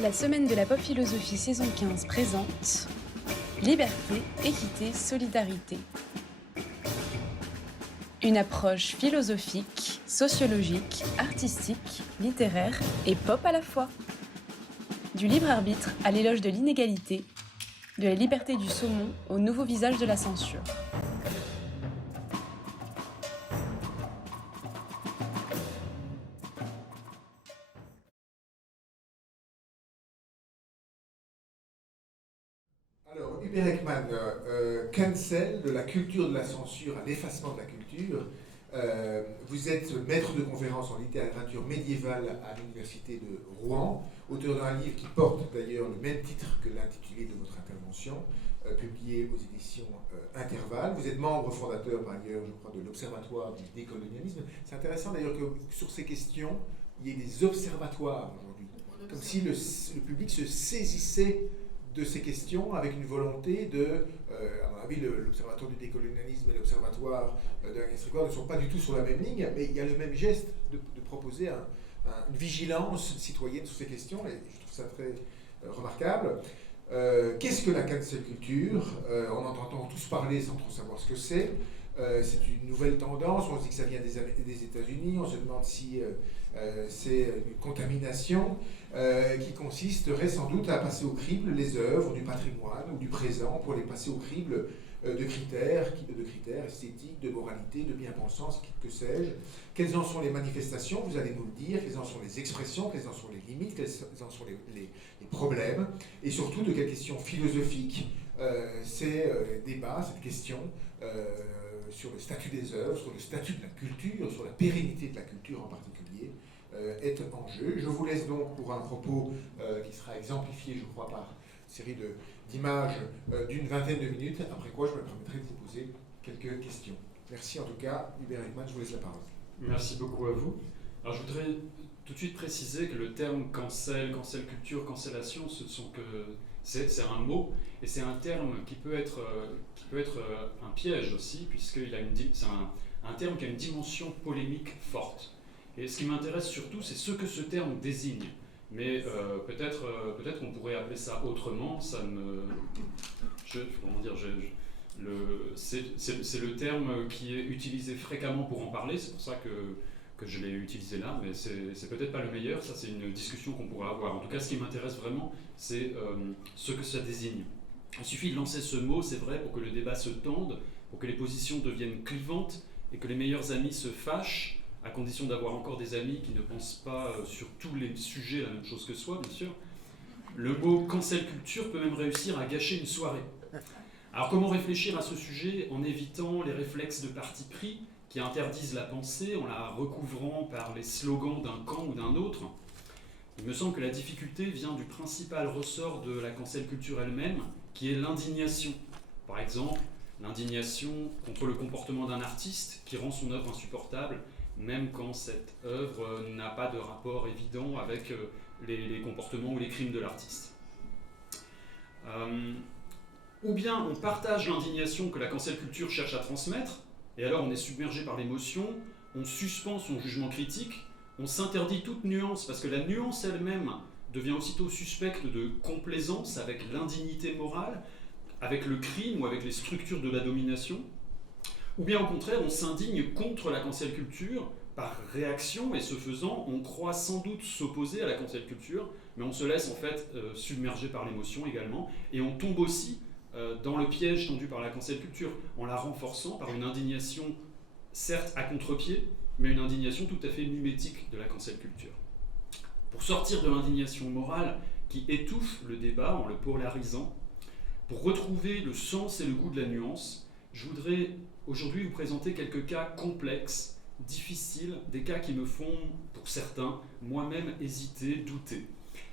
La semaine de la pop philosophie saison 15 présente Liberté, équité, solidarité. Une approche philosophique, sociologique, artistique, littéraire et pop à la fois. Du libre arbitre à l'éloge de l'inégalité, de la liberté du saumon au nouveau visage de la censure. Alors, Hubert Ekman, cancel de la culture de la censure à l'effacement de la culture. Vous êtes maître de conférence en littérature médiévale à l'université de Rouen, auteur d'un livre qui porte d'ailleurs le même titre que l'intitulé de votre intervention, publié aux éditions Intervalle. Vous êtes membre fondateur par ailleurs, je crois, de l'Observatoire du décolonialisme. C'est intéressant d'ailleurs que sur ces questions, il y ait des observatoires aujourd'hui, comme si le public se saisissait de ces questions avec une volonté de, à mon avis, l'Observatoire du décolonialisme et l'Observatoire de la Guerre ne sont pas du tout sur la même ligne, mais il y a le même geste de proposer une vigilance citoyenne sur ces questions, et je trouve ça très remarquable. Qu'est-ce que la cancel culture? On entend tous parler sans trop savoir ce que c'est. C'est une nouvelle tendance, on se dit que ça vient des États-Unis, on se demande si c'est une contamination qui consisterait sans doute à passer au crible les œuvres du patrimoine ou du présent pour les passer au crible de critères esthétiques, de moralité, de bien-pensance, que sais-je. Quelles en sont les manifestations, vous allez nous le dire, quelles en sont les expressions, quelles en sont les limites, quels en sont les problèmes, et surtout de quelles questions philosophiques ces débats, cette question sur le statut des œuvres, sur le statut de la culture, sur la pérennité de la culture en particulier, est en jeu. Je vous laisse donc pour un propos qui sera exemplifié, je crois, par une série d'images d'une vingtaine de minutes, après quoi je me permettrai de vous poser quelques questions. Merci en tout cas, Hubert Ekman, je vous laisse la parole. Merci beaucoup à vous. Alors je voudrais tout de suite préciser que le terme cancel culture, cancellation, c'est un mot, et c'est un terme qui peut être un piège aussi, puisqu'il a c'est un terme qui a une dimension polémique forte. Et ce qui m'intéresse surtout, c'est ce que ce terme désigne. Mais peut-être qu'on pourrait appeler ça autrement. C'est le terme qui est utilisé fréquemment pour en parler. C'est pour ça que je l'ai utilisé là, mais c'est peut-être pas le meilleur. Ça, c'est une discussion qu'on pourrait avoir. En tout cas, ce qui m'intéresse vraiment, c'est ce que ça désigne. Il suffit de lancer ce mot, c'est vrai, pour que le débat se tende, pour que les positions deviennent clivantes et que les meilleurs amis se fâchent, à condition d'avoir encore des amis qui ne pensent pas sur tous les sujets la même chose que soi, bien sûr. Le mot cancel culture peut même réussir à gâcher une soirée. Alors comment réfléchir à ce sujet en évitant les réflexes de parti pris qui interdisent la pensée, en la recouvrant par les slogans d'un camp ou d'un autre? Il me semble que la difficulté vient du principal ressort de la cancel culture elle-même, qui est l'indignation. Par exemple, l'indignation contre le comportement d'un artiste qui rend son œuvre insupportable, même quand cette œuvre n'a pas de rapport évident avec les comportements ou les crimes de l'artiste. Ou bien on partage l'indignation que la cancel culture cherche à transmettre, et alors on est submergé par l'émotion, on suspend son jugement critique, on s'interdit toute nuance, parce que la nuance elle-même devient aussitôt suspecte de complaisance avec l'indignité morale, avec le crime ou avec les structures de la domination. Ou bien au contraire, on s'indigne contre la cancel culture par réaction, et ce faisant, on croit sans doute s'opposer à la cancel culture, mais on se laisse en fait submerger par l'émotion également, et on tombe aussi dans le piège tendu par la cancel culture, en la renforçant par une indignation certes à contre-pied, mais une indignation tout à fait mimétique de la cancel culture. Pour sortir de l'indignation morale qui étouffe le débat en le polarisant, pour retrouver le sens et le goût de la nuance, je voudrais aujourd'hui vous présenter quelques cas complexes, difficiles, des cas qui me font, pour certains, moi-même hésiter, douter.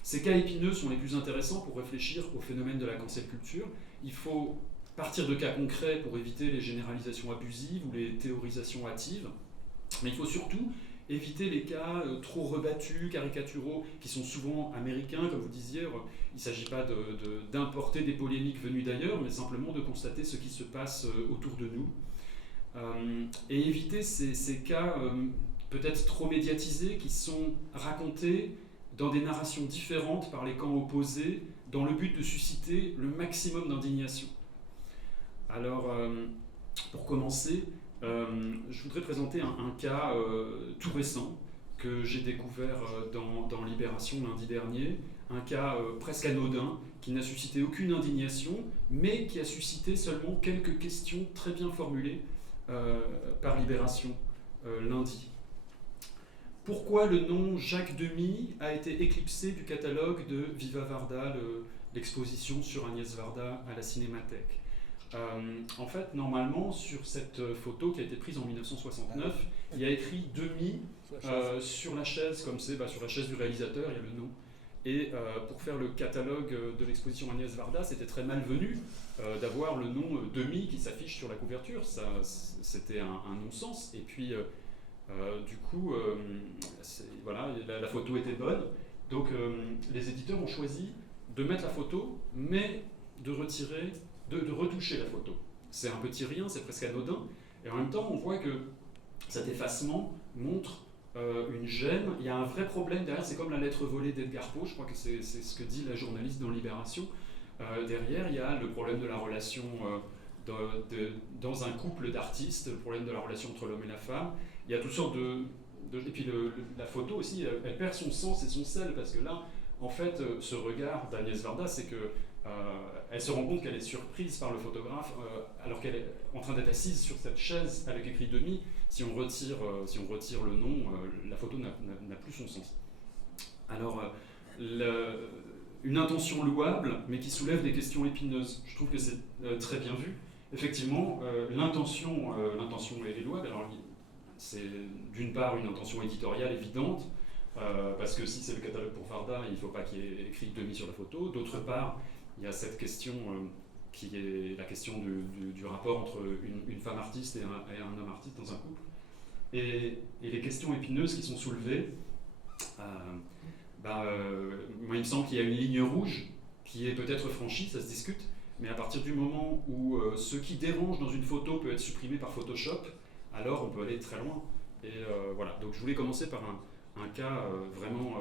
Ces cas épineux sont les plus intéressants pour réfléchir au phénomène de la cancel culture. Il faut partir de cas concrets pour éviter les généralisations abusives ou les théorisations hâtives, mais il faut surtout éviter les cas trop rebattus, caricaturaux, qui sont souvent américains, comme vous disiez. Il ne s'agit pas d'importer des polémiques venues d'ailleurs, mais simplement de constater ce qui se passe autour de nous. Et éviter ces cas peut-être trop médiatisés, qui sont racontés dans des narrations différentes par les camps opposés, dans le but de susciter le maximum d'indignation. Alors, pour commencer, je voudrais présenter un cas tout récent que j'ai découvert dans Libération lundi dernier, un cas presque anodin, qui n'a suscité aucune indignation, mais qui a suscité seulement quelques questions très bien formulées par Libération lundi. Pourquoi le nom Jacques Demy a été éclipsé du catalogue de Viva Varda, l'exposition sur Agnès Varda à la Cinémathèque? En fait, normalement, sur cette photo qui a été prise en 1969, il y a écrit Demy sur la chaise, comme c'est sur la chaise du réalisateur, il y a le nom. Et pour faire le catalogue de l'exposition Agnès Varda, c'était très malvenu d'avoir le nom Demy qui s'affiche sur la couverture. C'était un non-sens. Et puis, du coup, voilà, la photo était bonne. Donc, les éditeurs ont choisi de mettre la photo, mais de retirer, de retoucher la photo. C'est un petit rien, c'est presque anodin. Et en même temps, on voit que cet effacement montre une gêne. Il y a un vrai problème derrière, c'est comme la lettre volée d'Edgar Poe, je crois que c'est ce que dit la journaliste dans Libération. Derrière, il y a le problème de la relation dans un couple d'artistes, le problème de la relation entre l'homme et la femme. Il y a toutes sortes et puis la photo aussi, elle perd son sens et son sel, parce que là, en fait, ce regard d'Agnès Varda, c'est que elle se rend compte qu'elle est surprise par le photographe, alors qu'elle est en train d'être assise sur cette chaise avec écrit Demy. Si on retire le nom, la photo n'a plus son sens. Alors, une intention louable, mais qui soulève des questions épineuses. Je trouve que c'est très bien vu. Effectivement, l'intention est louable. Alors, c'est d'une part une intention éditoriale évidente, parce que si c'est le catalogue pour Varda, il ne faut pas qu'il y ait écrit Demy sur la photo. D'autre part, il y a cette question qui est la question du rapport entre une femme artiste et un homme artiste dans un couple. Et les questions épineuses qui sont soulevées, moi il me semble qu'il y a une ligne rouge qui est peut-être franchie, ça se discute, mais à partir du moment où ce qui dérange dans une photo peut être supprimé par Photoshop, alors on peut aller très loin. Et voilà, donc je voulais commencer par un cas vraiment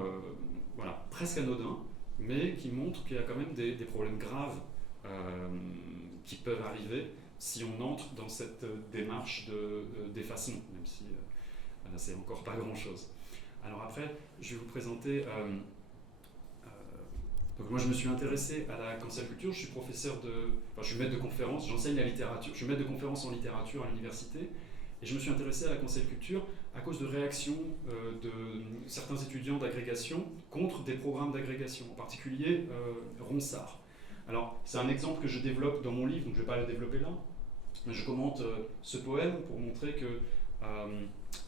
presque anodin, mais qui montre qu'il y a quand même des problèmes graves qui peuvent arriver si on entre dans cette démarche d'effacement, même si c'est encore pas grand-chose. Alors après, je vais vous présenter... donc moi je me suis intéressé à la cancel culture, je suis je suis maître de conférence, j'enseigne la littérature, je suis maître de conférence en littérature à l'université, et je me suis intéressé à la cancel culture à cause de réactions de certains étudiants d'agrégation contre des programmes d'agrégation, en particulier Ronsard. Alors, c'est un exemple que je développe dans mon livre, donc je ne vais pas le développer là, mais je commente ce poème pour montrer que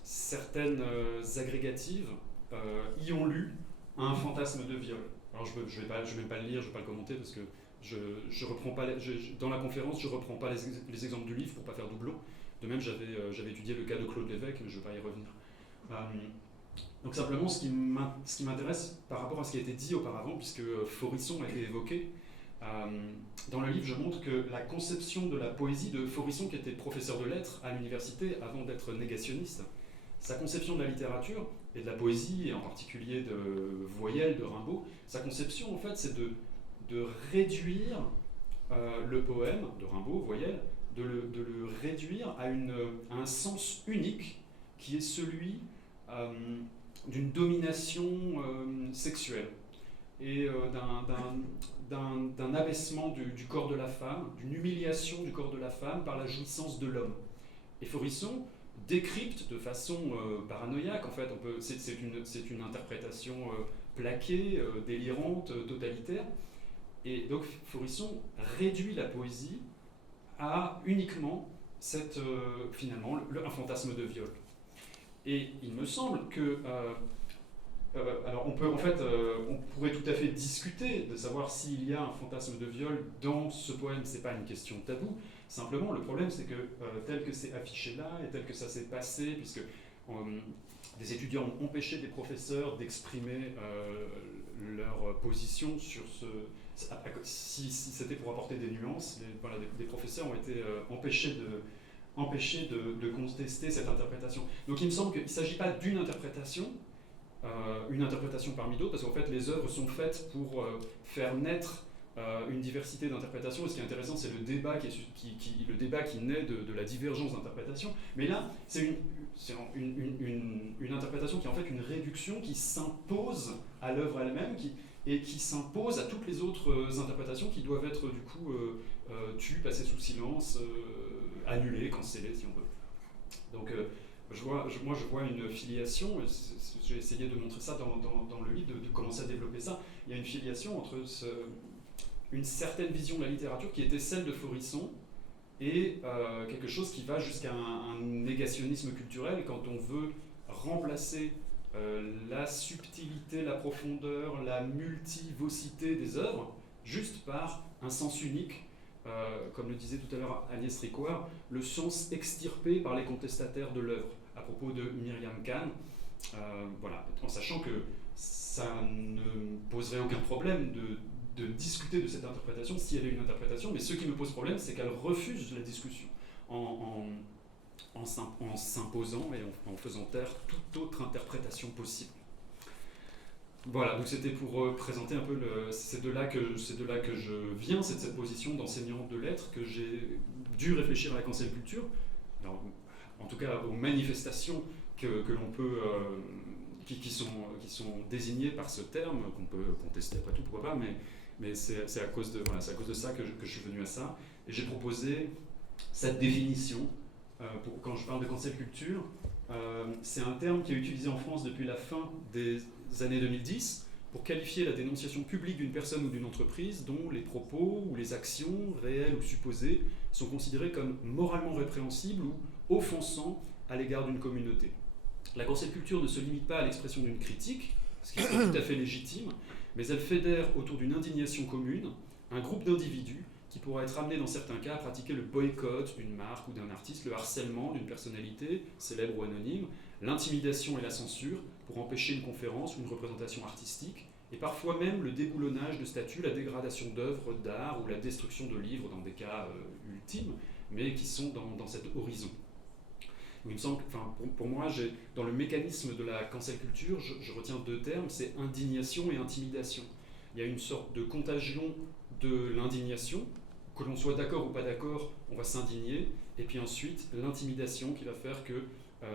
certaines agrégatives y ont lu un fantasme de viol. Alors, je ne vais même pas le lire, je ne vais pas le commenter, parce que je reprends pas dans la conférence, je ne reprends pas les exemples du livre pour ne pas faire doublon. De même, j'avais étudié le cas de Claude Lévesque, mais je ne vais pas y revenir. Donc simplement, ce qui m'intéresse par rapport à ce qui a été dit auparavant, puisque Faurisson a été évoqué, dans le livre, je montre que la conception de la poésie de Faurisson, qui était professeur de lettres à l'université avant d'être négationniste, sa conception de la littérature et de la poésie, et en particulier de Voyelle, de Rimbaud, sa conception, en fait, c'est de réduire le poème de Rimbaud, Voyelle, de le réduire à un sens unique qui est celui d'une domination sexuelle et d'un abaissement du corps de la femme, d'une humiliation du corps de la femme par la jouissance de l'homme. Et Faurisson décrypte de façon paranoïaque, en fait, c'est une interprétation plaquée, délirante, totalitaire, et donc Faurisson réduit la poésie à uniquement finalement un fantasme de viol. Et il me semble que alors on pourrait tout à fait discuter de savoir s'il y a un fantasme de viol dans ce poème. C'est pas une question taboue. Simplement, le problème, c'est que tel que c'est affiché là et tel que ça s'est passé, puisque des étudiants ont empêché des professeurs d'exprimer leur position sur si c'était pour apporter des nuances, des professeurs ont été empêchés de contester cette interprétation. Donc il me semble qu'il ne s'agit pas d'une interprétation, une interprétation parmi d'autres, parce qu'en fait les œuvres sont faites pour faire naître une diversité d'interprétations. Et ce qui est intéressant, c'est le débat qui naît de la divergence d'interprétation. Mais là, c'est une interprétation qui est en fait une réduction qui s'impose à l'œuvre elle-même et qui s'impose à toutes les autres interprétations qui doivent être du coup tues, passées sous silence, annulées, cancellées si on veut. Donc moi je vois une filiation, j'ai essayé de montrer ça dans le livre, de commencer à développer ça. Il y a une filiation entre une certaine vision de la littérature qui était celle de Faurisson et quelque chose qui va jusqu'à un négationnisme culturel quand on veut remplacer la subtilité, la profondeur, la multivocité des œuvres juste par un sens unique, comme le disait tout à l'heure Agnès Ricoeur, le sens extirpé par les contestataires de l'œuvre, à propos de Myriam Khan, voilà, en sachant que ça ne poserait aucun problème de discuter de cette interprétation si elle est une interprétation, mais ce qui me pose problème, c'est qu'elle refuse la discussion en s'imposant et en faisant taire toute autre interprétation possible. Voilà, donc c'était pour présenter un peu c'est de là que je viens, c'est de cette position d'enseignant de lettres que j'ai dû réfléchir à la cancel culture. Alors, en tout cas aux manifestations que l'on peut qui sont désignées par ce terme, qu'on peut contester après tout, pourquoi pas, mais c'est à cause de ça que je suis venu à ça. Et j'ai proposé cette définition. Quand je parle de cancel culture, c'est un terme qui est utilisé en France depuis la fin des années 2010 pour qualifier la dénonciation publique d'une personne ou d'une entreprise dont les propos ou les actions, réelles ou supposées, sont considérés comme moralement répréhensibles ou offensants à l'égard d'une communauté. La cancel culture ne se limite pas à l'expression d'une critique, ce qui est tout à fait légitime, mais elle fédère autour d'une indignation commune un groupe d'individus qui pourra être amené dans certains cas à pratiquer le boycott d'une marque ou d'un artiste, le harcèlement d'une personnalité, célèbre ou anonyme, l'intimidation et la censure pour empêcher une conférence ou une représentation artistique, et parfois même le déboulonnage de statues, la dégradation d'œuvres d'art ou la destruction de livres dans des cas ultimes, mais qui sont dans cet horizon. Il me semble, pour moi, dans le mécanisme de la cancel culture, je retiens deux termes, c'est indignation et intimidation. Il y a une sorte de contagion de l'indignation, que l'on soit d'accord ou pas d'accord, on va s'indigner, et puis ensuite l'intimidation qui va faire que,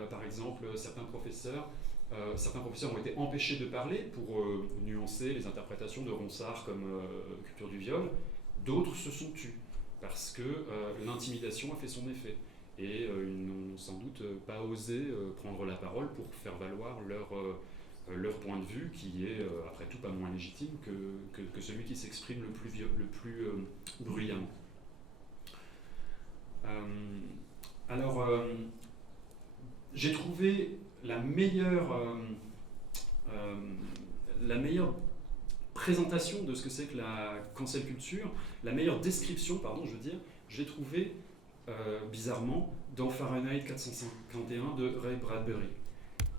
par exemple, certains professeurs ont été empêchés de parler pour nuancer les interprétations de Ronsard comme culture du viol, d'autres se sont tus, parce que l'intimidation a fait son effet. Et ils n'ont sans doute pas osé prendre la parole pour faire valoir leur point de vue, qui est après tout pas moins légitime que celui qui s'exprime le plus bruyamment. J'ai trouvé la meilleure présentation de ce que c'est que la cancel culture, la meilleure description, je l'ai trouvée bizarrement dans Fahrenheit 451 de Ray Bradbury.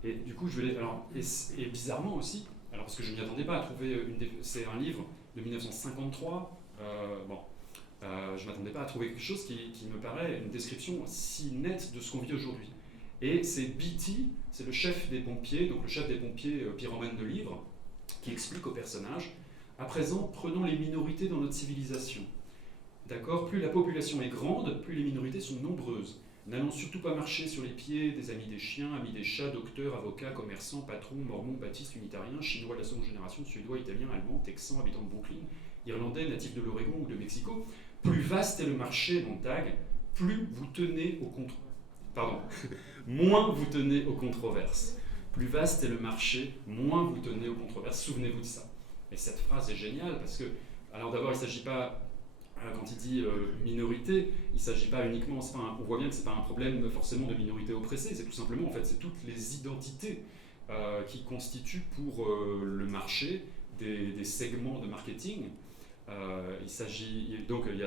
Et du coup, et bizarrement aussi, alors parce que je ne m'y attendais pas à trouver c'est un livre de 1953, je ne m'attendais pas à trouver quelque chose qui me paraît une description si nette de ce qu'on vit aujourd'hui. Et c'est Beatty, c'est le chef des pompiers, donc le chef des pompiers pyromane de livres, qui explique au personnage, à présent, prenons les minorités dans notre civilisation. D'accord, plus la population est grande, plus les minorités sont nombreuses. N'allons surtout pas marcher sur les pieds des amis des chiens, amis des chats, docteurs, avocats, commerçants, patrons, mormons, baptistes, unitariens, chinois de la seconde génération, suédois, italiens, allemands, texans, habitants de Brooklyn, irlandais, natifs de l'Oregon ou de Mexico. Plus vaste est le marché, Montag, plus vous tenez au moins vous tenez aux controverses. Plus vaste est le marché, moins vous tenez aux controverses. Souvenez-vous de ça. Et cette phrase est géniale parce que, alors d'abord, il ne s'agit pas, quand il dit minorité, il ne s'agit pas uniquement, on voit bien que ce n'est pas un problème forcément de minorité oppressée, c'est tout simplement, en fait, c'est toutes les identités qui constituent pour le marché des segments de marketing. Il s'agit, donc il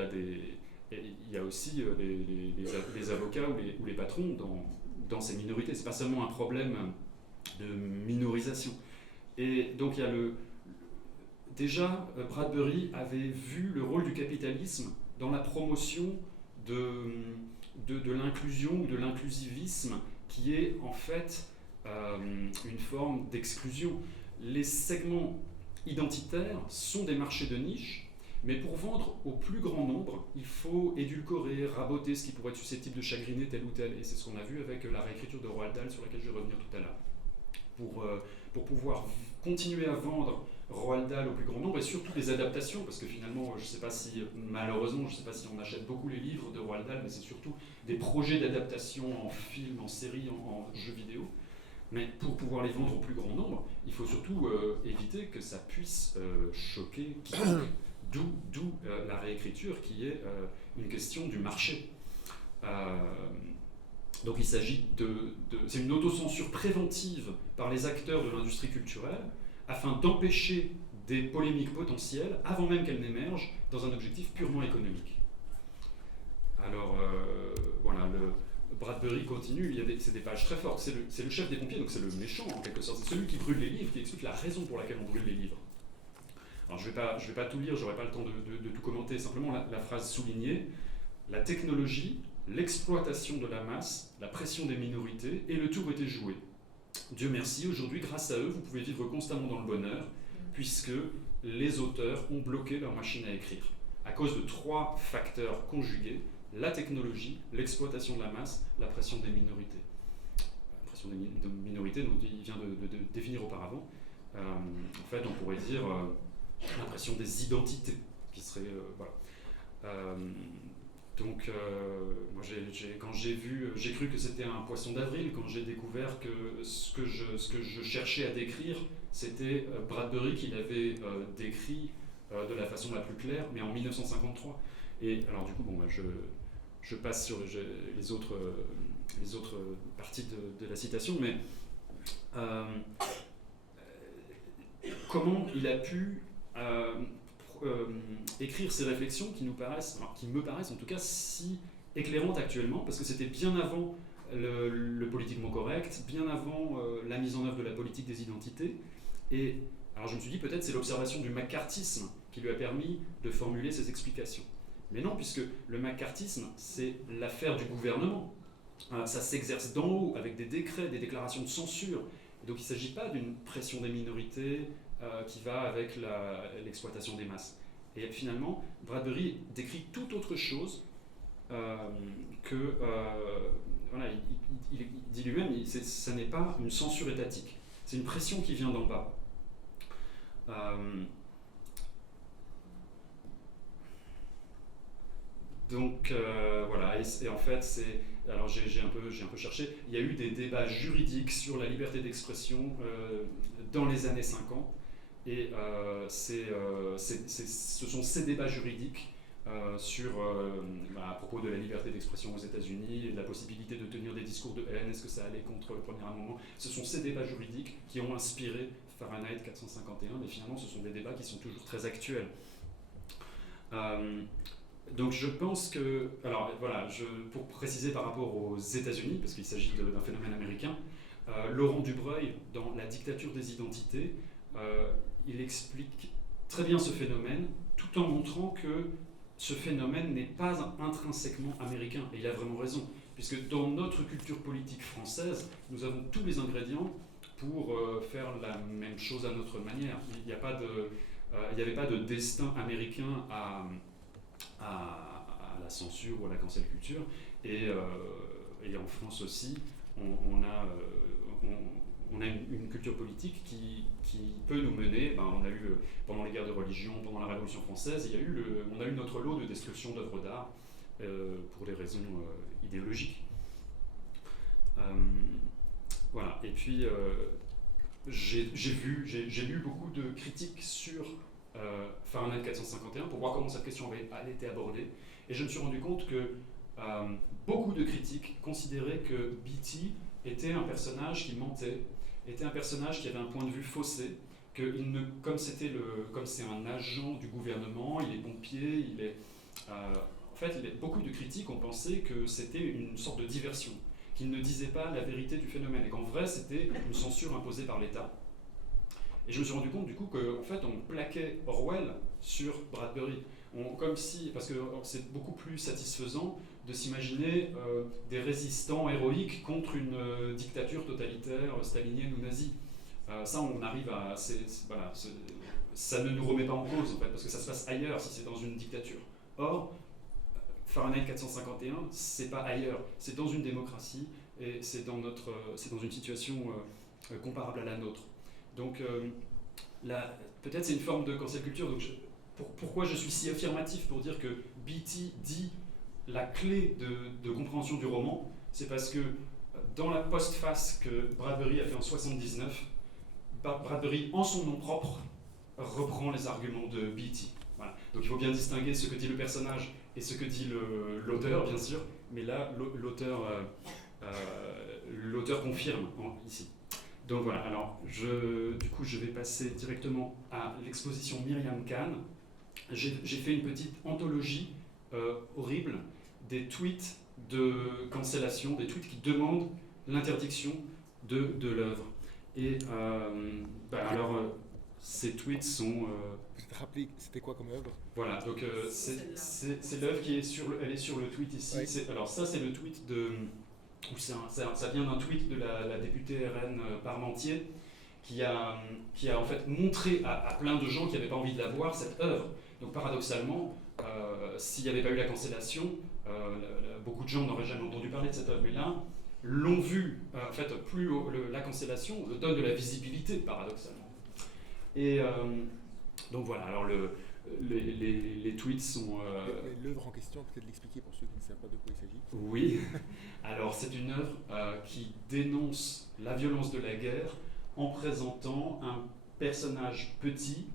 y a aussi les avocats ou les patrons dans ces minorités. Ce n'est pas seulement un problème de minorisation. Et donc il y a déjà, Bradbury avait vu le rôle du capitalisme dans la promotion de l'inclusion ou de l'inclusivisme qui est en fait une forme d'exclusion. Les segments identitaires sont des marchés de niche, mais pour vendre au plus grand nombre, il faut édulcorer, raboter ce qui pourrait être susceptible de chagriner tel ou tel. Et c'est ce qu'on a vu avec la réécriture de Roald Dahl, sur laquelle je vais revenir tout à l'heure. Pour pouvoir continuer à vendre Roald Dahl au plus grand nombre, et surtout des adaptations, parce que finalement, malheureusement, je ne sais pas si on achète beaucoup les livres de Roald Dahl, mais c'est surtout des projets d'adaptation en film, en série, en jeux vidéo. Mais pour pouvoir les vendre au plus grand nombre, il faut surtout éviter que ça puisse choquer quiconque. D'où la réécriture qui est une question du marché. Donc il s'agit c'est une autocensure préventive par les acteurs de l'industrie culturelle afin d'empêcher des polémiques potentielles avant même qu'elles n'émergent dans un objectif purement économique. Alors voilà, Bradbury continue, c'est des pages très fortes, c'est le chef des pompiers, donc c'est le méchant en quelque sorte, c'est celui qui brûle les livres, qui explique la raison pour laquelle on brûle les livres. Alors je vais pas tout lire, j'aurai pas le temps de tout commenter, simplement la phrase soulignée: la technologie, l'exploitation de la masse, la pression des minorités, et le tour était joué. Dieu merci, aujourd'hui, grâce à eux, vous pouvez vivre constamment dans le bonheur, puisque les auteurs ont bloqué leur machine à écrire, à cause de 3 facteurs conjugués: la technologie, l'exploitation de la masse, la pression des minorités. La pression des minorités, dont il vient de définir auparavant, en fait, on pourrait dire la pression des identités, qui serait... voilà. Donc, moi, quand j'ai cru que c'était un poisson d'avril, quand j'ai découvert que ce que je cherchais à décrire, c'était Bradbury qui l'avait décrit de la façon la plus claire, mais en 1953. Et alors, du coup, bon, je passe sur les autres parties de la citation, mais comment il a pu écrire ces réflexions qui me paraissent en tout cas si éclairantes actuellement, parce que c'était bien avant le politiquement correct, bien avant la mise en œuvre de la politique des identités. Et alors je me suis dit, peut-être c'est l'observation du macartisme qui lui a permis de formuler ces explications. Mais non, puisque le macartisme, c'est l'affaire du gouvernement. Ça s'exerce d'en haut, avec des décrets, des déclarations de censure. Et donc il ne s'agit pas d'une pression des minorités qui va avec l'exploitation des masses. Et finalement, Bradbury décrit tout autre chose que... voilà, il dit lui-même, ça n'est pas une censure étatique, c'est une pression qui vient d'en bas. Donc voilà, et en fait, alors j'ai un peu cherché, il y a eu des débats juridiques sur la liberté d'expression dans les années 50, et ce sont ces débats juridiques à propos de la liberté d'expression aux États-Unis, de la possibilité de tenir des discours de haine, est-ce que ça allait contre le premier amendement, ce sont ces débats juridiques qui ont inspiré Fahrenheit 451, mais finalement ce sont des débats qui sont toujours très actuels. Donc je pense que, alors voilà, pour préciser par rapport aux États-Unis, parce qu'il s'agit d'un phénomène américain, Laurent Dubreuil, dans La dictature des identités, il explique très bien ce phénomène, tout en montrant que ce phénomène n'est pas intrinsèquement américain. Et il a vraiment raison, puisque dans notre culture politique française, nous avons tous les ingrédients pour faire la même chose à notre manière. Il n'y avait pas de destin américain à la censure ou à la cancel culture, et en France aussi, on a une culture politique qui peut nous mener, on a eu pendant les guerres de religion, pendant la Révolution française, on a eu notre lot de destruction d'œuvres d'art pour des raisons idéologiques. Voilà, et puis j'ai lu beaucoup de critiques sur Fahrenheit 451 pour voir comment cette question avait été abordée, et je me suis rendu compte que beaucoup de critiques considéraient que Beatty était un personnage qui mentait, était un personnage qui avait un point de vue faussé, comme c'est un agent du gouvernement, il est pompier, en fait, beaucoup de critiques ont pensé que c'était une sorte de diversion, qu'il ne disait pas la vérité du phénomène, et qu'en vrai c'était une censure imposée par l'État. Et je me suis rendu compte du coup qu'en fait on plaquait Orwell sur Bradbury. Parce que c'est beaucoup plus satisfaisant de s'imaginer des résistants héroïques contre une dictature totalitaire stalinienne ou nazie. Ça, on arrive à... ça ne nous remet pas en cause, en fait, parce que ça se passe ailleurs si c'est dans une dictature. Or, Fahrenheit 451, c'est pas ailleurs, c'est dans une démocratie et c'est dans une situation comparable à la nôtre. Donc, peut-être c'est une forme de cancel culture. Donc pourquoi je suis si affirmatif pour dire que Beattie dit la clé de compréhension du roman, c'est parce que dans la postface que Bradbury a fait en 79, Bradbury, en son nom propre, reprend les arguments de Beattie. Voilà. Donc il faut bien distinguer ce que dit le personnage et ce que dit l'auteur, bien sûr, mais là, l'auteur confirme ici. Donc voilà, alors du coup je vais passer directement à l'exposition Myriam Khan. J'ai fait une petite anthologie horrible des tweets de cancellation, des tweets qui demandent l'interdiction de l'œuvre. Et ces tweets sont... Vous êtes rappelé, c'était quoi comme œuvre? Voilà, donc c'est l'œuvre qui est elle est sur le tweet ici. Oui. Alors ça c'est le tweet de... Ça vient d'un tweet de la députée RN Parmentier qui a en fait montré à plein de gens qui n'avaient pas envie de la voir cette œuvre. Donc paradoxalement, s'il n'y avait pas eu la cancellation, beaucoup de gens n'auraient jamais entendu parler de cette œuvre. Mais là, l'ont vu, en fait, plus la cancellation donne de la visibilité, paradoxalement. Et donc voilà, alors les tweets sont... L'œuvre en question, peut-être l'expliquer pour ceux qui ne savent pas de quoi il s'agit. Oui, alors c'est une œuvre qui dénonce la violence de la guerre en présentant un personnage petit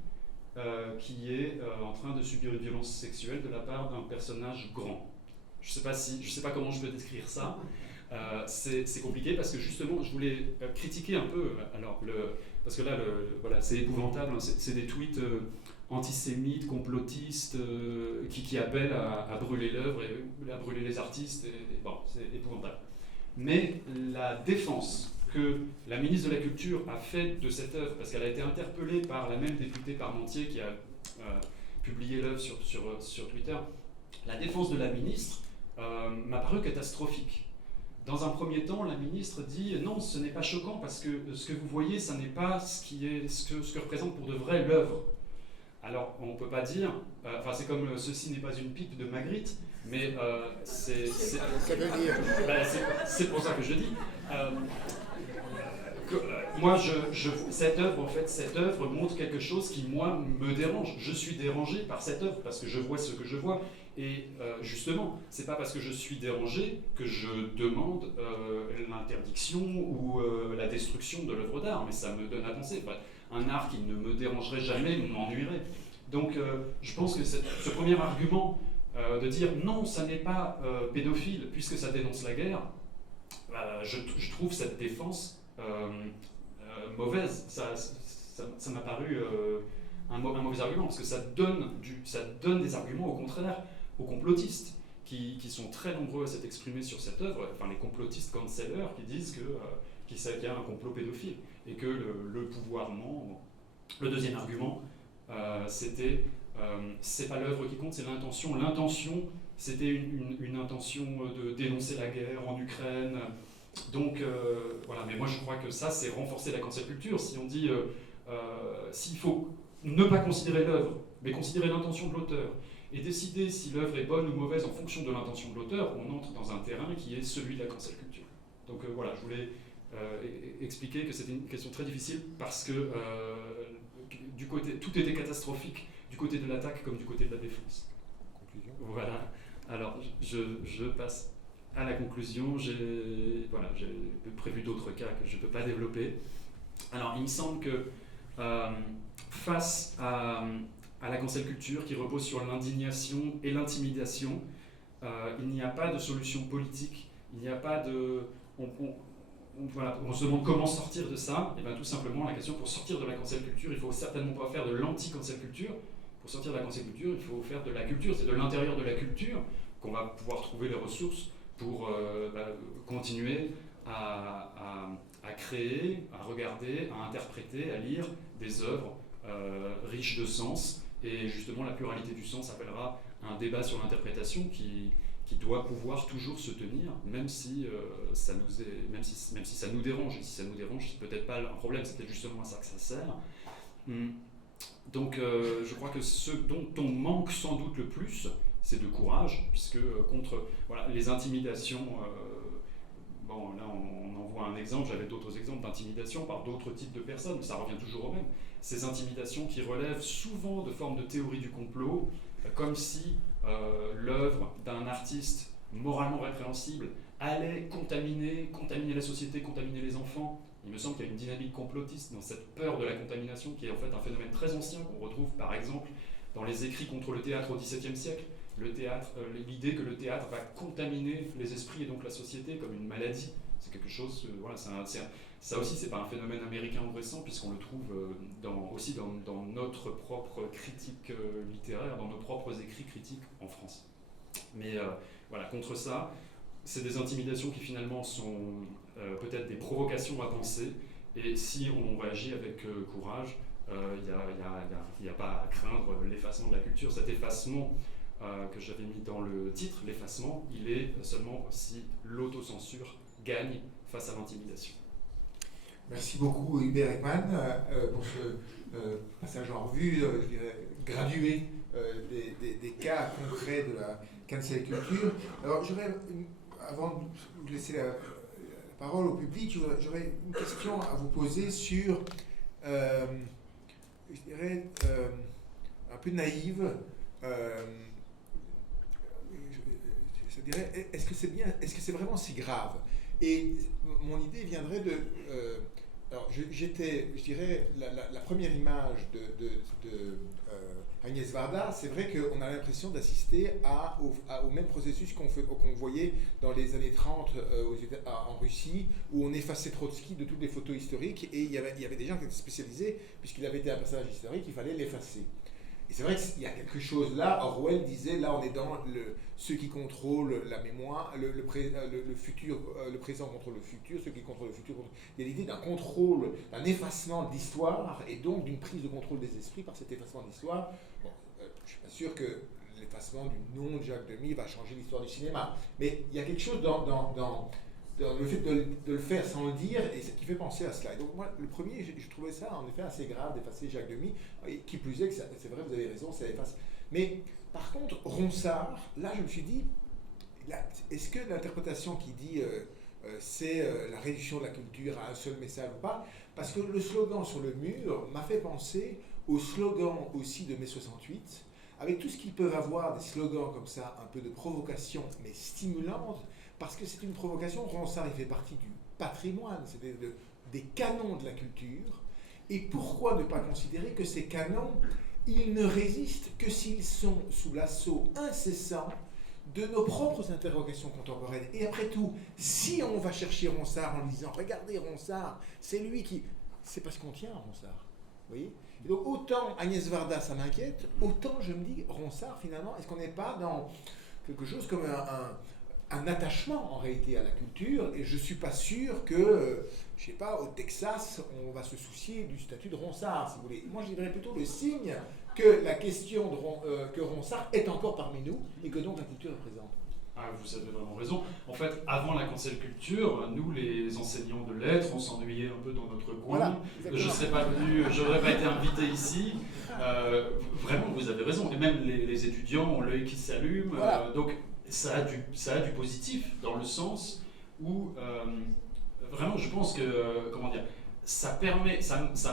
qui est en train de subir une violence sexuelle de la part d'un personnage grand. Je sais pas comment je peux décrire ça. C'est compliqué parce que justement, je voulais critiquer un peu. Parce que là, voilà, c'est épouvantable. Hein, c'est des tweets antisémites, complotistes, qui appellent à brûler l'œuvre et à brûler les artistes. Bon, c'est épouvantable. Mais la défense que la ministre de la Culture a faite de cette œuvre, parce qu'elle a été interpellée par la même députée Parmentier qui a publié l'œuvre sur Twitter, la défense de la ministre m'a paru catastrophique. Dans un premier temps, la ministre dit non, ce n'est pas choquant parce que ce que vous voyez, ça n'est pas ce que représente pour de vrai l'œuvre. Alors, on ne peut pas dire, c'est comme ceci n'est pas une pipe de Magritte, mais c'est pour ça que je dis. Moi, cette œuvre montre quelque chose qui, moi, me dérange. Je suis dérangé par cette œuvre parce que je vois ce que je vois. Et justement, c'est pas parce que je suis dérangé que je demande l'interdiction ou la destruction de l'œuvre d'art, mais ça me donne à penser. Un art qui ne me dérangerait jamais m'ennuierait. Donc, je pense que ce premier argument de dire non, ça n'est pas pédophile puisque ça dénonce la guerre, je trouve cette défense mauvaise. Ça m'a paru un mauvais argument parce que ça donne des arguments au contraire aux complotistes qui sont très nombreux à s'être exprimés sur cette œuvre, enfin les complotistes cancellers qui disent qu'il y a un complot pédophile et que le pouvoir ment. Le deuxième argument, c'était c'est pas l'œuvre qui compte, c'est l'intention. L'intention, c'était une intention de dénoncer la guerre en Ukraine. Donc voilà, mais moi je crois que ça c'est renforcer la cancel culture. Si on dit s'il faut ne pas considérer l'œuvre, mais considérer l'intention de l'auteur, et décider si l'œuvre est bonne ou mauvaise en fonction de l'intention de l'auteur, on entre dans un terrain qui est celui de la cancel culture. Donc voilà, je voulais expliquer que c'était une question très difficile parce que du côté, tout était catastrophique, du côté de l'attaque comme du côté de la défense. Conclusion. Voilà, alors je passe à la conclusion. J'ai prévu d'autres cas que je ne peux pas développer. Alors il me semble que face à la cancel culture qui repose sur l'indignation et l'intimidation, il n'y a pas de solution politique, il n'y a pas de... On se demande comment sortir de ça. Et bien tout simplement, la question pour sortir de la cancel culture, il ne faut certainement pas faire de l'anti-cancel culture. Pour sortir de la cancel culture, il faut faire de la culture. C'est de l'intérieur de la culture qu'on va pouvoir trouver les ressources pour continuer à créer, à regarder, à interpréter, à lire des œuvres riches de sens. Et justement, la pluralité du sens appellera un débat sur l'interprétation qui doit pouvoir toujours se tenir, même si ça nous dérange. Et si ça nous dérange, c'est peut-être pas un problème, c'est peut-être justement à ça que ça sert. Donc je crois que ce dont on manque sans doute le plus, c'est de courage, puisque contre les intimidations, là on en voit un exemple, j'avais d'autres exemples d'intimidation par d'autres types de personnes, mais ça revient toujours au même. Ces intimidations qui relèvent souvent de formes de théorie du complot, comme si l'œuvre d'un artiste moralement répréhensible allait contaminer la société, contaminer les enfants. Il me semble qu'il y a une dynamique complotiste dans cette peur de la contamination qui est en fait un phénomène très ancien qu'on retrouve par exemple dans les écrits contre le théâtre au XVIIe siècle. L'idée que le théâtre va contaminer les esprits et donc la société comme une maladie. C'est quelque chose, ça aussi c'est pas un phénomène américain ou récent puisqu'on le trouve aussi dans notre propre critique littéraire, dans nos propres écrits critiques en France. Mais contre ça, c'est des intimidations qui finalement sont peut-être des provocations à penser, et si on réagit avec courage, il n'y a pas à craindre l'effacement de la culture. Cet effacement que j'avais mis dans le titre, l'effacement, il est seulement si l'autocensure gagne face à l'intimidation. Merci beaucoup Hubert Ekman pour ce passage en revue, je dirais, gradué des cas concrets de la cancel culture. Alors avant de vous laisser la parole au public, j'aurais une question à vous poser sur, je dirais, un peu naïve. Je dirais, est-ce que c'est vraiment si grave? Et mon idée viendrait de... alors, je dirais, la première image de Agnès Varda, c'est vrai qu'on a l'impression d'assister au même processus qu'on voyait dans les années 30 en Russie, où on effaçait Trotsky de toutes les photos historiques, et il y avait des gens qui étaient spécialisés, puisqu'il avait été un personnage historique, il fallait l'effacer. Et c'est vrai qu'il y a quelque chose là. Orwell disait, là on est dans ceux qui contrôlent la mémoire, le futur, le présent contrôle le futur, ceux qui contrôlent le futur. Il y a l'idée d'un contrôle, d'un effacement de l'histoire, et donc d'une prise de contrôle des esprits par cet effacement de l'histoire. Bon, je ne suis pas sûr que l'effacement du nom de Jacques Demy va changer l'histoire du cinéma, mais il y a quelque chose dans le fait de le faire sans le dire, et ce qui fait penser à cela. Et donc moi, le premier, je trouvais ça en effet assez grave d'effacer Jacques Demy, et qui plus est que c'est vrai, vous avez raison, ça efface. Mais par contre, Ronsard, là je me suis dit, est-ce que l'interprétation qui dit c'est la réduction de la culture à un seul message ou pas, parce que le slogan sur le mur m'a fait penser au slogan aussi de mai 68, avec tout ce qu'ils peuvent avoir, des slogans comme ça, un peu de provocation, mais stimulante, parce que c'est une provocation. Ronsard, il fait partie du patrimoine, c'est des canons de la culture. Et pourquoi ne pas considérer que ces canons, ils ne résistent que s'ils sont sous l'assaut incessant de nos propres interrogations contemporaines. Et après tout, si on va chercher Ronsard en disant « Regardez Ronsard, c'est lui qui... » C'est parce qu'on tient à Ronsard. Vous voyez ? Et donc autant Agnès Varda, ça m'inquiète, autant je me dis, Ronsard, finalement, est-ce qu'on n'est pas dans quelque chose comme un attachement en réalité à la culture? Et je ne suis pas sûr que, je ne sais pas, au Texas, on va se soucier du statut de Ronsard, si vous voulez. Moi, je dirais plutôt le signe que la question que Ronsard est encore parmi nous et que donc la culture est présente. Ah, vous avez vraiment raison. En fait, avant la cancel culture, nous, les enseignants de lettres, on s'ennuyait un peu dans notre coin. Voilà, je ne serais pas venu, je n'aurais pas été invité ici. Vraiment, vous avez raison. Et même les étudiants ont l'œil qui s'allume. Voilà. Donc, ça a du positif dans le sens où, vraiment, je pense que, comment dire, ça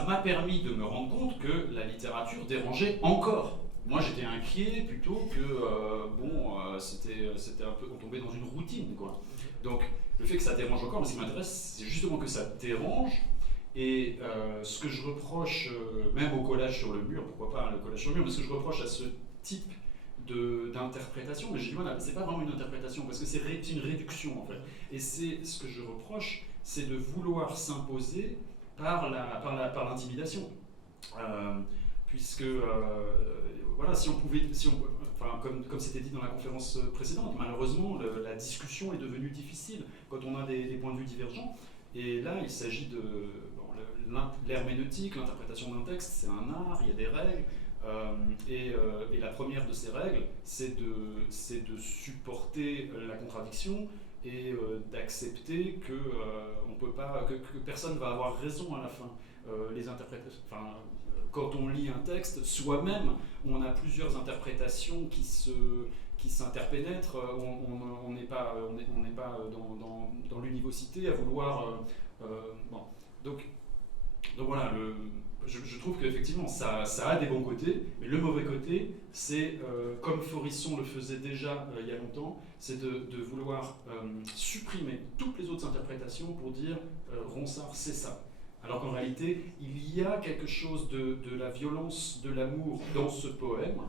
m'a permis de me rendre compte que la littérature dérangeait encore. Moi, j'étais inquiet plutôt que, c'était un peu, on tombait dans une routine, quoi. Donc, le fait que ça dérange encore, mais ce qui m'intéresse, c'est justement que ça dérange. Et ce que je reproche, même au collage sur le mur, pourquoi pas le collage sur le mur, mais ce que je reproche à ce type d'interprétation, mais j'ai dit, voilà, c'est pas vraiment une interprétation, parce que c'est une réduction, en fait. Et c'est ce que je reproche, c'est de vouloir s'imposer par l'intimidation. Puisque, voilà, si on pouvait, enfin, comme c'était dit dans la conférence précédente, malheureusement, la discussion est devenue difficile quand on a des points de vue divergents. Et là, il s'agit de... l'herméneutique, l'interprétation d'un texte, c'est un art, il y a des règles. Et la première de ces règles, c'est de supporter la contradiction et d'accepter que, on peut pas, que personne ne va avoir raison à la fin. Les interprétations, quand on lit un texte, soi-même, on a plusieurs interprétations qui s'interpénètrent. On n'est pas dans l'univocité à vouloir... bon. Donc voilà, je trouve qu'effectivement ça a des bons côtés, mais le mauvais côté, c'est, comme Forisson le faisait déjà il y a longtemps, c'est de vouloir supprimer toutes les autres interprétations pour dire Ronsard c'est ça. Alors qu'en réalité, il y a quelque chose de la violence de l'amour dans ce poème,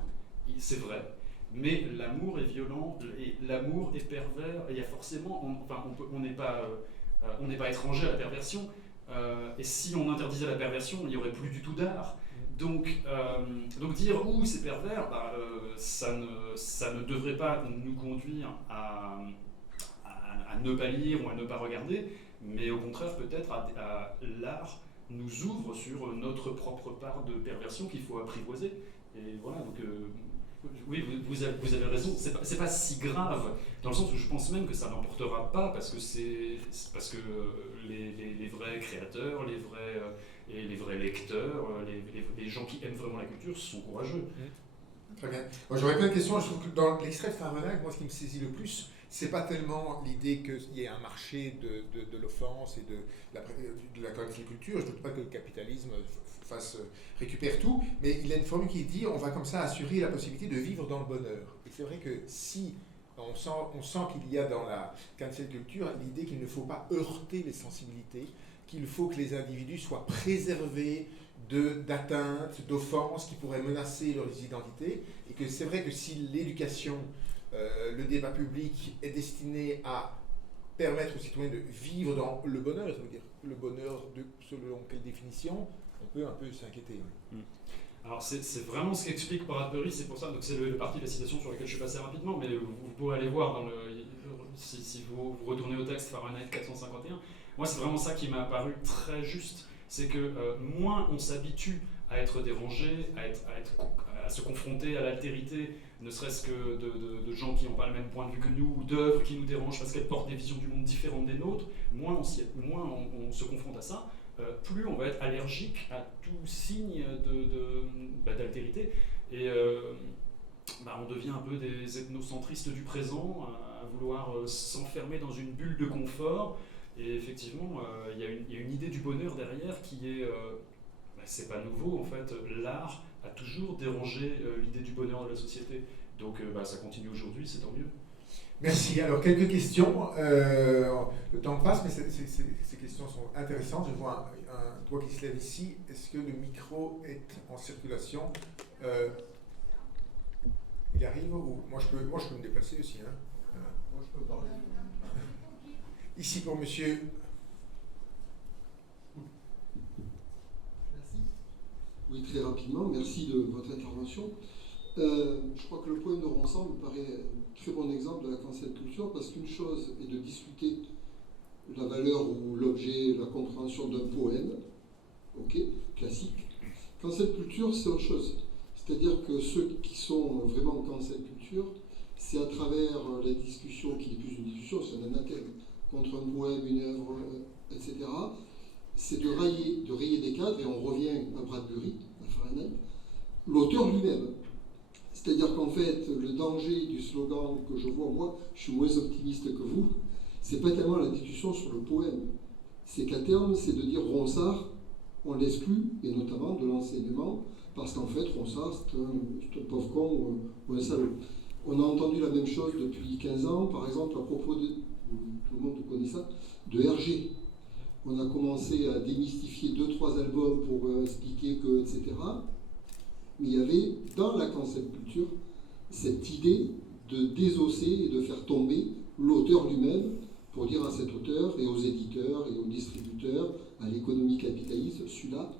c'est vrai, mais l'amour est violent, et l'amour est pervers, et il y a forcément, on n'est pas étranger à la perversion, et si on interdisait la perversion, il n'y aurait plus du tout d'art. Donc dire « c'est pervers ça ne devrait pas nous conduire à ne pas lire ou à ne pas regarder, mais au contraire peut-être à l'art nous ouvre sur notre propre part de perversion qu'il faut apprivoiser. Et voilà, donc oui, vous avez raison, c'est pas si grave, dans le sens où je pense même que ça n'emportera pas, parce que les vrais créateurs, les vrais lecteurs, les gens qui aiment vraiment la culture sont courageux. Très bien. Moi, j'aurais plein de questions. Je trouve que dans l'extrait de Farmenhac, moi, ce qui me saisit le plus, c'est pas tellement l'idée qu'il y ait un marché de l'offense et de la culture. Je ne doute pas que le capitalisme récupère tout, mais il a une formule qui dit on va comme ça assurer la possibilité de vivre dans le bonheur. Et c'est vrai que si on sent qu'il y a dans la cancel culture l'idée qu'il ne faut pas heurter les sensibilités, qu'il faut que les individus soient préservés d'atteintes, d'offenses qui pourraient menacer leurs identités, et que c'est vrai que si l'éducation, le débat public est destiné à permettre aux citoyens de vivre dans le bonheur, ça veut dire le bonheur selon quelle définition, on peut un peu s'inquiéter. Alors c'est vraiment ce qu'explique Bradbury, c'est pour ça, donc c'est le parti de la citation sur lequel je suis passé rapidement, mais vous pouvez aller voir si vous retournez au texte Fahrenheit 451. Moi c'est vraiment ça qui m'a paru très juste, c'est que moins on s'habitue à être dérangé, à se confronter à l'altérité, ne serait-ce que de gens qui n'ont pas le même point de vue que nous, ou d'œuvres qui nous dérangent parce qu'elles portent des visions du monde différentes des nôtres, moins on se confronte à ça, plus on va être allergique à tout signe d'altérité. Et on devient un peu des ethnocentristes du présent, à vouloir s'enfermer dans une bulle de confort. Et effectivement, il y a une idée du bonheur derrière qui est... c'est pas nouveau, en fait. L'art a toujours dérangé l'idée du bonheur de la société. Donc ça continue aujourd'hui, c'est tant mieux. Merci. Alors, quelques questions. Le temps passe, mais ces questions sont intéressantes. Je vois un doigt qui se lève ici. Est-ce que le micro est en circulation? Il arrive ou... moi, je peux me déplacer aussi. Hein. Moi, je peux parler. Ici pour monsieur. Merci. Oui, très rapidement. Merci de votre intervention. Je crois que le poème de Ronsard me paraît un très bon exemple de la cancel culture, parce qu'une chose est de discuter la valeur ou l'objet, la compréhension d'un poème, ok, classique. Cancel culture, c'est autre chose. C'est-à-dire que ceux qui sont vraiment en cancel culture, c'est à travers la discussion, qui n'est plus une discussion, c'est un anathème, contre un poème, une œuvre, etc. C'est de rayer des cadres, et on revient à Bradbury, à Fahrenheit, l'auteur lui-même. C'est-à-dire qu'en fait, le danger du slogan que je vois, moi, je suis moins optimiste que vous, c'est pas tellement la discussion sur le poème. C'est qu'à terme, c'est de dire Ronsard, on l'exclut, et notamment de l'enseignement, parce qu'en fait, Ronsard, c'est un pauvre con ou un salaud. On a entendu la même chose depuis 15 ans, par exemple, à propos de, tout le monde connaît ça, de Hergé. On a commencé à démystifier 2-3 albums pour expliquer que, etc. Mais il y avait, dans la cancel culture, cette idée de désosser et de faire tomber l'auteur lui-même pour dire à cet auteur et aux éditeurs et aux distributeurs, à l'économie capitaliste, celui-là,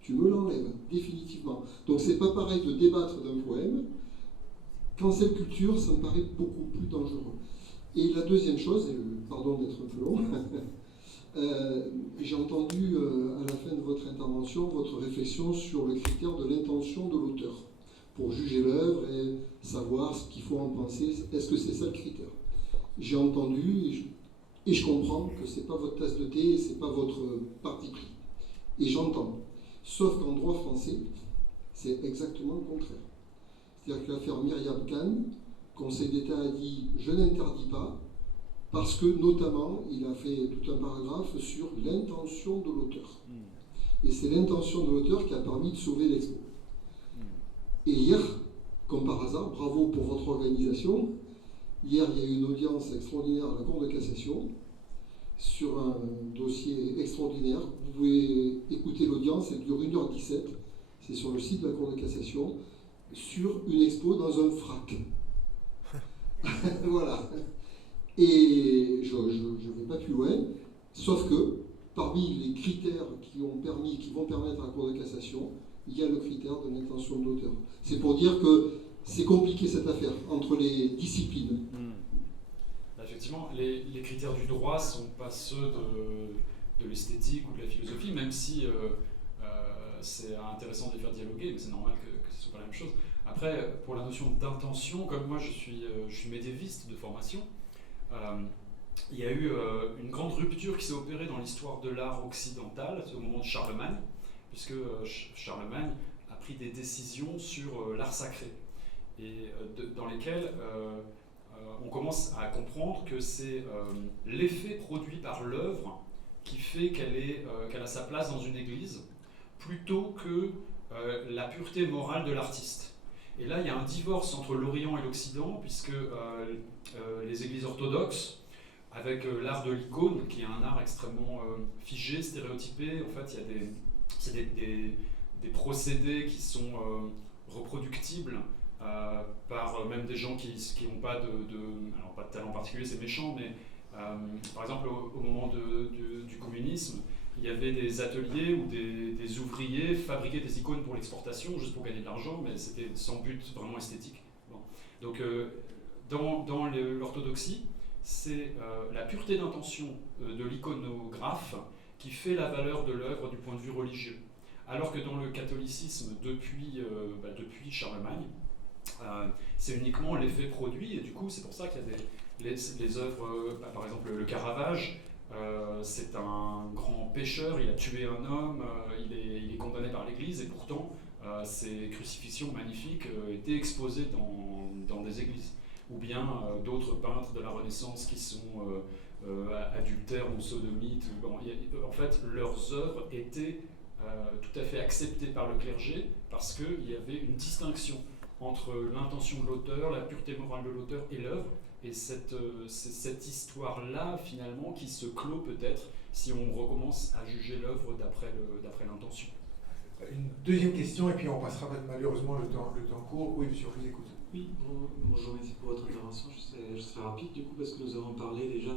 tu me l'enlèves, définitivement. Donc c'est pas pareil de débattre d'un poème cancel culture, ça me paraît beaucoup plus dangereux. Et la deuxième chose, et pardon d'être un peu long, j'ai entendu à la fin de votre intervention votre réflexion sur le critère de l'intention de l'auteur pour juger l'œuvre et savoir ce qu'il faut en penser. Est-ce que c'est ça le critère? J'ai entendu et je comprends que ce n'est pas votre tasse de thé et ce n'est pas votre parti pris. Et j'entends. Sauf qu'en droit français, c'est exactement le contraire. C'est-à-dire que l'affaire Myriam Khan, le Conseil d'État a dit « je n'interdis pas », parce que, notamment, il a fait tout un paragraphe sur l'intention de l'auteur. Et c'est l'intention de l'auteur qui a permis de sauver l'expo. Et hier, comme par hasard, bravo pour votre organisation, hier il y a eu une audience extraordinaire à la Cour de cassation sur un dossier extraordinaire. Vous pouvez écouter l'audience, elle dure 1h17, c'est sur le site de la Cour de cassation, sur une expo dans un frac. Voilà. Et je ne vais pas plus loin, sauf que parmi les critères qui vont permettre à la Cour de cassation, il y a le critère de l'intention de l'auteur. C'est pour dire que c'est compliqué cette affaire entre les disciplines. Effectivement, les critères du droit ne sont pas ceux de l'esthétique ou de la philosophie, même si c'est intéressant de les faire dialoguer, mais c'est normal que ce ne soit pas la même chose. Après, pour la notion d'intention, comme moi je suis médiéviste de formation, il y a eu une grande rupture qui s'est opérée dans l'histoire de l'art occidental au moment de Charlemagne, puisque Charlemagne a pris des décisions sur l'art sacré, et dans lesquelles on commence à comprendre que c'est l'effet produit par l'œuvre qui fait qu'elle a sa place dans une église, plutôt que la pureté morale de l'artiste. Et là, il y a un divorce entre l'Orient et l'Occident, puisque les églises orthodoxes, avec l'art de l'icône, qui est un art extrêmement figé, stéréotypé, en fait, c'est des procédés qui sont reproductibles par même des gens qui n'ont pas alors pas de talent particulier, c'est méchant, mais par exemple, au moment du communisme, il y avait des ateliers où des ouvriers fabriquaient des icônes pour l'exportation, juste pour gagner de l'argent, mais c'était sans but vraiment esthétique. Bon. Donc, dans l'orthodoxie, c'est la pureté d'intention de l'iconographe qui fait la valeur de l'œuvre du point de vue religieux. Alors que dans le catholicisme, depuis Charlemagne, c'est uniquement l'effet produit, et du coup, c'est pour ça qu'il y a les œuvres, par exemple le Caravage. C'est un grand pécheur, il a tué un homme, il est condamné par l'Église, et pourtant ces crucifixions magnifiques étaient exposées dans des églises. Ou bien d'autres peintres de la Renaissance qui sont adultères ou sodomites. En fait, leurs œuvres étaient tout à fait acceptées par le clergé parce qu'il y avait une distinction entre l'intention de l'auteur, la pureté morale de l'auteur et l'œuvre. Et c'est cette histoire-là, finalement, qui se clôt peut-être si on recommence à juger l'œuvre d'après l'intention. Une deuxième question, et puis on passera malheureusement le temps court. Oui, monsieur, je vous écoute. Oui, bonjour, merci pour votre intervention. Je serai rapide du coup parce que nous avons parlé déjà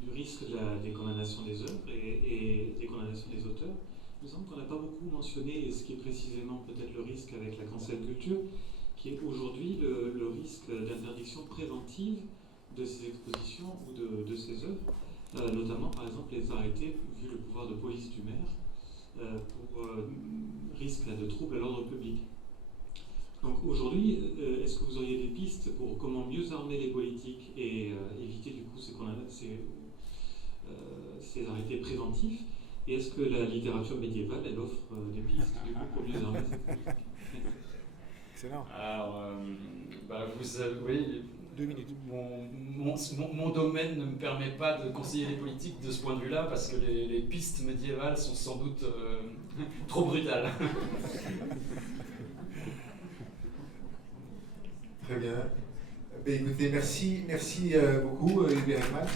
du risque des condamnations des œuvres et des condamnations des auteurs. Il me semble qu'on n'a pas beaucoup mentionné ce qui est précisément peut-être le risque avec la cancel culture, qui est aujourd'hui le risque d'interdiction préventive de ces expositions ou de ces œuvres, notamment par exemple les arrêtés, vu le pouvoir de police du maire, pour risque de troubles à l'ordre public. Donc aujourd'hui, est-ce que vous auriez des pistes pour comment mieux armer les politiques et éviter du coup ces arrêtés préventifs? Et est-ce que la littérature médiévale, elle offre des pistes du coup pour mieux armer cette politique? Excellent. Alors, vous avez, 2 minutes. Mon domaine ne me permet pas de conseiller les politiques de ce point de vue-là, parce que les pistes médiévales sont sans doute trop brutales. Très bien. Écoutez, merci beaucoup, Hubert Ekman.